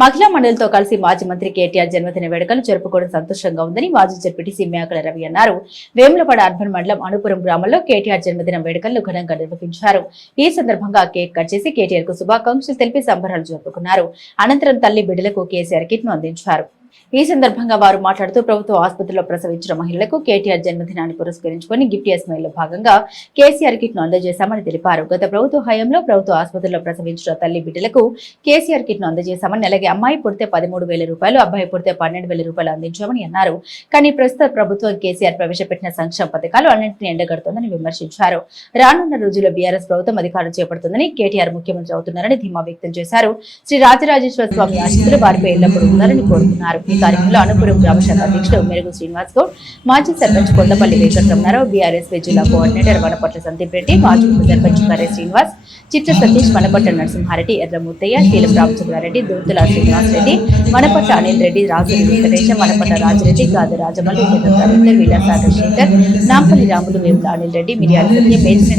మహిళా మండలితో కలిసి మాజీ మంత్రి కేటీఆర్ జన్మదిన వేడుకలు జరుపుకోవడం సంతోషంగా ఉందని మాజీ జడ్పీటీసీ మేకల రవి అన్నారు. వేములపాడ అర్బన్ మండలం అనుపురం గ్రామంలో కేటీఆర్ జన్మదిన వేడుకలను ఘనంగా నిర్వహించారు. ఈ సందర్భంగా కేక్ కట్ చేసి కేటీఆర్కు శుభాకాంక్షలు తెలిపి సంబరాలు జరుపుకున్నారు. అనంతరం తల్లి బిడ్డలకు కేసీఆర్ కిట్ను అందించారు. ఈ సందర్భంగా వారు మాట్లాడుతూ ప్రభుత్వ ఆసుపత్రిలో ప్రసవించిన మహిళలకు కేటీఆర్ జన్మదినాన్ని పురస్కరించుకొని గిఫ్ట్ ఎస్మైల్లో భాగంగా కేసీఆర్ కిట్ను అందజేశామని తెలిపారు. గత ప్రభుత్వ హయాంలో ప్రభుత్వ ఆసుపత్రిలో ప్రసవించిన తల్లి బిడ్డలకు కేసీఆర్ కిట్ను అందజేశామని అలాగే అమ్మాయి పుడితే పదమూడు వేల రూపాయలు అబ్బాయి పుడితే పన్నెండు వేల రూపాయలు అందించామని అన్నారు. కానీ ప్రస్తుత ప్రభుత్వం కేసీఆర్ ప్రవేశపెట్టిన సంక్షేమ పథకాలు అన్నింటినీ ఎండగడుతోందని విమర్శించారు. రానున్న రోజుల్లో బీఆర్ఎస్ ప్రభుత్వం అధికారం చేపడుతుందని కేటీఆర్ ముఖ్యమంత్రి అవుతున్నారని ధీమా వ్యక్తం చేశారు. శ్రీ రాజరాజేశ్వర స్వామి ఆశీస్సులు వారిపై ఎల్లప్పుడూ ఉన్నారని కోరుతున్నారు. ఈ కార్యక్రమంలో అనుపురం గ్రామ శాఖ అధ్యక్షుడు మెరుగు శ్రీనివాస్ గౌడ్ మాజీ సర్పంచ్ కొండపల్లి వెంకటరమణారావు బీఆర్ఎస్ జిల్లా కోఆర్డినేటర్ వనపట్ల సందీప్ రెడ్డి మాజీ సర్పంచ్ కర్రే శ్రీనివాస్ చిట్ట సతీష్ వనపట్ల నరసింహారెడ్డి ఎర్రమూర్తయ్య శీలం రామచంద్రారెడ్డి దూతుల శ్రీనివాస్ రెడ్డి వనపట్ల అనిల్ రెడ్డి రాజు వెంకటేశం వనపట్ల రాజరెడ్డి గాదు రాజమల్లి రవీందర్ విలాసాగర్ శేఖర్ నాంపల్లి రాములు వేముల అనిల్ రెడ్డి మిర్యాల సత్య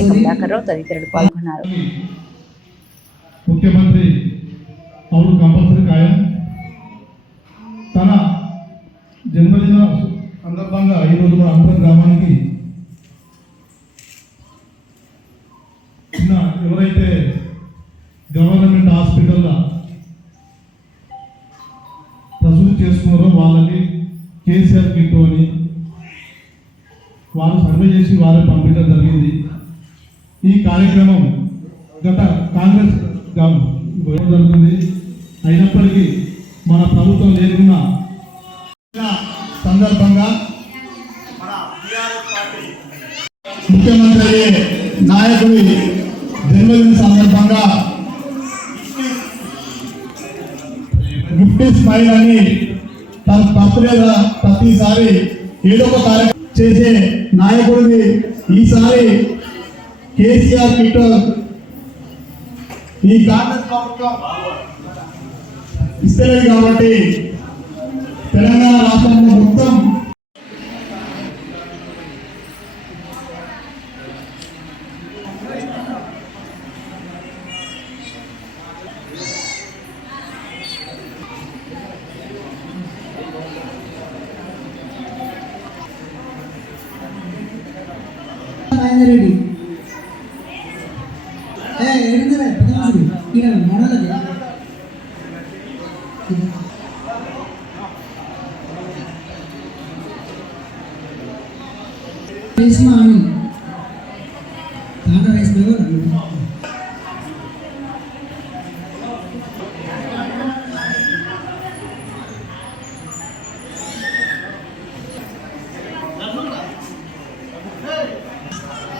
కమలాకర్ రావు తదితరులు పాల్గొన్నారు. ముఖ్యమంత్రి అవును కంపల్సరీ ఖాయం తన జన్మదిన సందర్భంగా ఈరోజు మన అంతర గ్రామానికి చిన్న ఎవరైతే గవర్నమెంట్ హాస్పిటల్లో ప్రసూతి చేసుకున్నారో వాళ్ళకి కేసీఆర్ కిట్ అని వాళ్ళు సర్వే చేసి వారే పంపించడం జరిగింది. ఈ కార్యక్రమం గత కాంగ్రెస్ జరుగుతుంది. అయినప్పటికీ మన ప్రభుత్వం లేకుండా ముఖ్యమంత్రి నాయకుడి జన్మదిన సందర్భంగా గిఫ్ట్ స్మైల్ అని తన తప్పలేదా ప్రతిసారి ఏదో ఒక కార్యక్రమం చేసే నాయకుడిని ఈసారి కేసీఆర్ కిట్ ఈ కాంగ్రెస్ ప్రభుత్వం ఇస్తలేదు కాబట్టి తెలంగాణ రాష్ట్రంలో మొత్తం రెడ్డి ఏ ఎడుందిరా పెద్దమనుషులు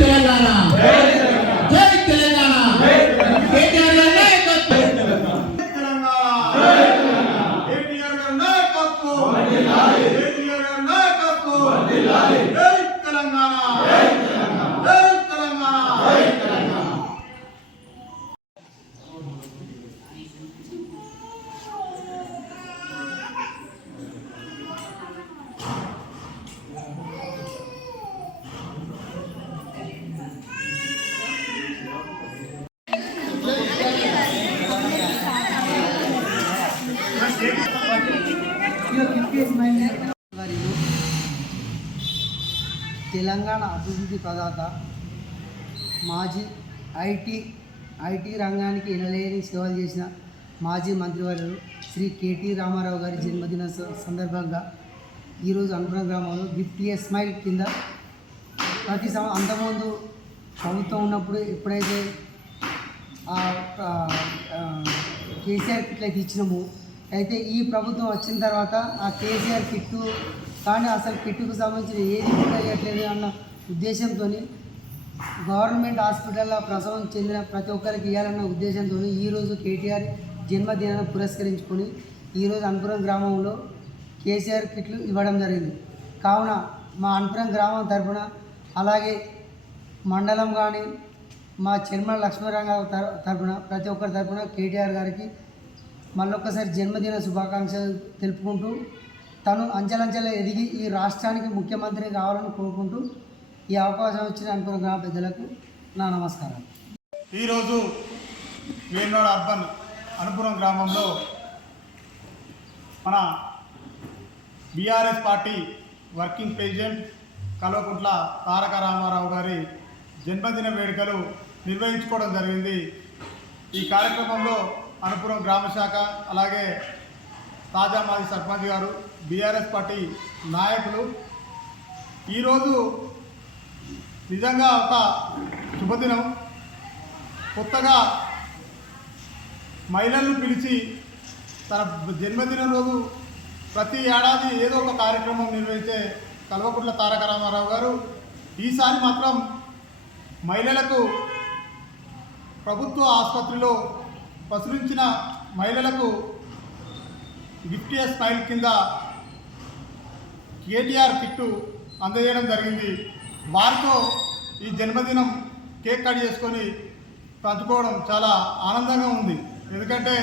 తెలంగాణ తెలంగాణ అభివృద్ధి ప్రదాత మాజీ ఐటీ ఐటీ రంగానికి ఎనలేని సేవలు చేసిన మాజీ మంత్రివర్యులు శ్రీ కేటీ రామారావు గారి జన్మదిన స- సందర్భంగా ఈరోజు అనుపురం గ్రామంలో గిఫ్ట్ ఏ స్మైల్ కింద ప్రతి సంవ అంతకుముందు ప్రభుత్వం ఉన్నప్పుడు ఎప్పుడైతే కేసీఆర్ ఇట్లయితే ఇచ్చినాము అయితే ఈ ప్రభుత్వం వచ్చిన తర్వాత ఆ కేసీఆర్ కిట్టు కానీ అసలు కిట్టుకు సంబంధించిన ఏది కూడా అన్న ఉద్దేశంతో గవర్నమెంట్ హాస్పిటల్లో ప్రసవం చెందిన ప్రతి ఒక్కరికి ఇవ్వాలన్న ఉద్దేశంతో ఈరోజు కేటీఆర్ జన్మదినాన్ని పురస్కరించుకొని ఈరోజు అనుపురం గ్రామంలో కేసీఆర్ కిట్లు ఇవ్వడం జరిగింది. కావున మా అనుపురం గ్రామం తరఫున అలాగే మండలం కానీ మా చెర్మల లక్ష్మీరంగ తరఫున ప్రతి ఒక్కరి తరఫున కేటీఆర్ గారికి మళ్ళొక్కసారి జన్మదిన శుభాకాంక్షలు తెలుపుకుంటూ తను అంచెలంచెల ఎదిగి ఈ రాష్ట్రానికి ముఖ్యమంత్రి కావాలని కోరుకుంటూ ఈ అవకాశం ఇచ్చిన అనుకున్న గ్రామ పెద్దలకు. నా నమస్కారం. ఈరోజు వేణునాడు అర్బన్ అనుపురం గ్రామంలో మన BRS party working president Kalvakuntla Taraka Ramarao గారి జన్మదిన వేడుకలు నిర్వహించుకోవడం జరిగింది. ఈ కార్యక్రమంలో అనుపురం గ్రామ శాఖ అలాగే తాజా మాజీ సర్పంచ్ గారు బీఆర్ఎస్ పార్టీ నాయకులు. ఈరోజు నిజంగా ఒక శుభదినం. కొత్తగా మహిళలను పిలిచి తన జన్మదినం రోజు ప్రతి ఏడాది ఏదో ఒక కార్యక్రమం నిర్వహించే కల్వకుంట్ల తారక రామారావు గారు. ఈసారి మాత్రం మహిళలకు ప్రభుత్వ ఆసుపత్రిలో ప్రచురించిన మహిళలకు గిఫ్ట్ ఏ స్మైల్ కింద కేటీఆర్ కిట్టు అందజేయడం జరిగింది. వారితో ఈ జన్మదినం కేక్ కట్ చేసుకొని పంచుకోవడం చాలా ఆనందంగా ఉంది. ఎందుకంటే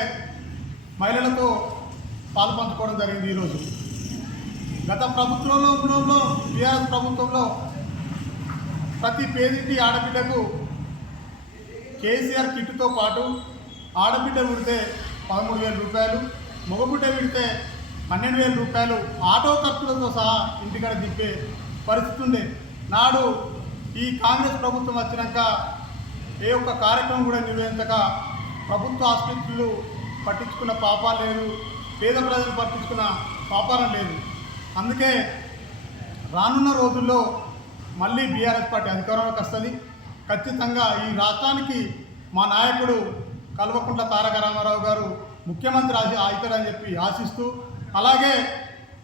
మహిళలతో పాలు పంచుకోవడం జరిగింది ఈరోజు. గత ప్రభుత్వంలో టీఆర్ఎస్ ప్రభుత్వంలో ప్రతి పేదింటి ఆడబిడ్డకు కేసీఆర్ కిట్తో పాటు ఆడబిడ్డ విడితే పదమూడు వేల రూపాయలు మగబిడ్డ విడితే పన్నెండు వేల రూపాయలు ఆటో ఖర్చులతో సహా ఇంటికాడ దిప్పే పరిస్థితి ఉండే. నాడు ఈ కాంగ్రెస్ ప్రభుత్వం వచ్చినాక ఏ ఒక్క కార్యక్రమం కూడా నిర్వహించక ప్రభుత్వ ఆసుపత్రులు పట్టించుకున్న పాపాలు లేదు పేద ప్రజలు పట్టించుకున్న పాపారం లేదు. అందుకే రానున్న రోజుల్లో మళ్ళీ బీఆర్ఎస్ పార్టీ అధికారంలోకి వస్తుంది. ఖచ్చితంగా ఈ రాష్ట్రానికి మా నాయకుడు కల్వకుంట్ల తారక రామారావు గారు ముఖ్యమంత్రి ఆశ అవుతారని చెప్పి ఆశిస్తూ అలాగే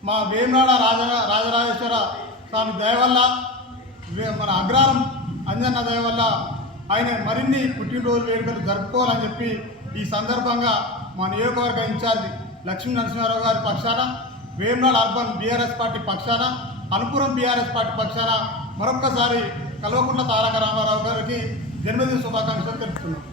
మా వేమనాడ రాజ రాజరాజేశ్వర స్వామి దయ వల్ల మన అగ్రహారం అంజన్న దయ వల్ల ఆయన మరిన్ని పుట్టినరోజు వేడుకలు జరుపుకోవాలని చెప్పి ఈ సందర్భంగా మా నియోజకవర్గ ఇన్ఛార్జి లక్ష్మీ నరసింహారావు గారి పక్షాన వేమనాడ్ అర్బన్ బీఆర్ఎస్ పార్టీ పక్షాన అనుపురం బీఆర్ఎస్ పార్టీ పక్షాన మరొక్కసారి కల్వకుంట్ల తారక రామారావు గారికి జన్మదిన శుభాకాంక్షలు తెలుపుతున్నాం.